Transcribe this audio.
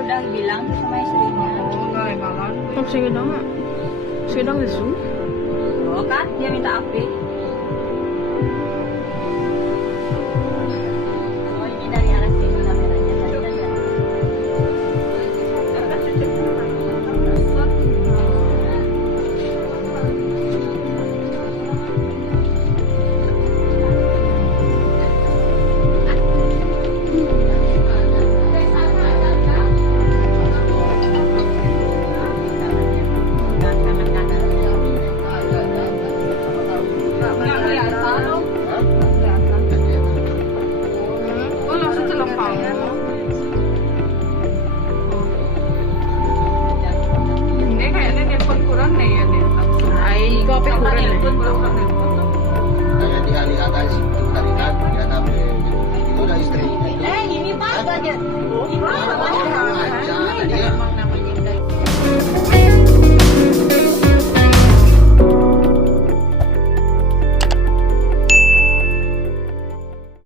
udah bilang sama istrinya. Oh, sedang lesu. Oh kan, dia minta api. Oh ini dari arah sini kameranya tadi. Oh, langsung telepon. Ini kayaknya telepon kurang nih ya nih. Ay, kok apa kurang nih? Kayak dialih-alihkan sih, tarikan dia tapi itu udah istri. Ini Pak, banyak. Ini Pak, banyak.